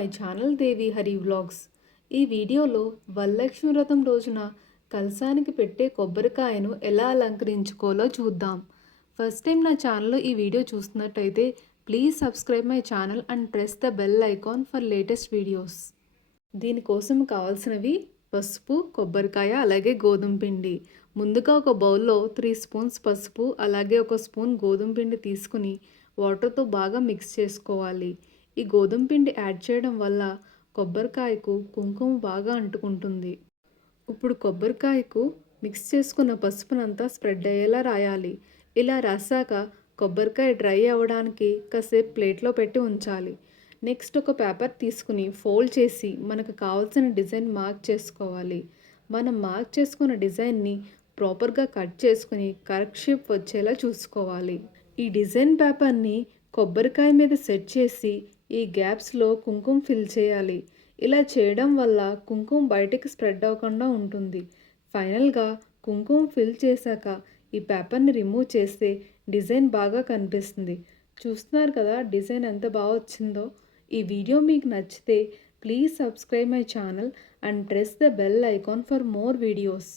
My channel Devi Hari vlogs. ఈ వీడియోలో వరలక్ష్మి వ్రతం రోజున కలశానికి పెట్టే కొబ్బరికాయను ఎలా అలంకరించుకోవాలో చూద్దాం. ఫస్ట్ టైం నా ఛానల్లో ఈ వీడియో చూస్తున్నట్టయితే please subscribe my channel and press the bell icon for latest videos. దీనికోసం కావాల్సినవి పసుపు, కొబ్బరికాయ, అలాగే గోధుమ పిండి. ముందుగా ఒక బౌల్లో 3 స్పూన్స్ పసుపు, అలాగే 1 స్పూన్ గోధుమ పిండి తీసుకుని వాటర్తో బాగా మిక్స్ చేసుకోవాలి. ఈ గోధుమ పిండి యాడ్ చేయడం వల్ల కొబ్బరికాయకు కుంకుమ బాగా అంటుకుంటుంది. ఇప్పుడు కొబ్బరికాయకు మిక్స్ చేసుకున్న పసుపునంతా స్ప్రెడ్ అయ్యేలా రాయాలి. ఇలా రాసాక కొబ్బరికాయ డ్రై అవ్వడానికి కాసేపు ప్లేట్లో పెట్టి ఉంచాలి. నెక్స్ట్ ఒక పేపర్ తీసుకుని ఫోల్డ్ చేసి మనకు కావాల్సిన డిజైన్ మార్క్ చేసుకోవాలి. మనం మార్క్ చేసుకున్న డిజైన్ని ప్రాపర్గా కట్ చేసుకుని కరెక్ట్ షేప్ వచ్చేలా చూసుకోవాలి. ఈ డిజైన్ పేపర్ని కొబ్బరికాయ మీద సెట్ చేసి ఈ గ్యాప్స్లో కుంకుమ ఫిల్ చేయాలి. ఇలా చేయడం వల్ల కుంకుమ బయటికి స్ప్రెడ్ అవ్వకుండా ఉంటుంది. ఫైనల్గా కుంకుమ ఫిల్ చేశాక ఈ పేపర్ని రిమూవ్ చేస్తే డిజైన్ బాగా కనిపిస్తుంది. చూస్తున్నారు కదా డిజైన్ ఎంత బాగా వచ్చిందో. ఈ వీడియో మీకు నచ్చితే please subscribe my channel and press the bell icon for more videos.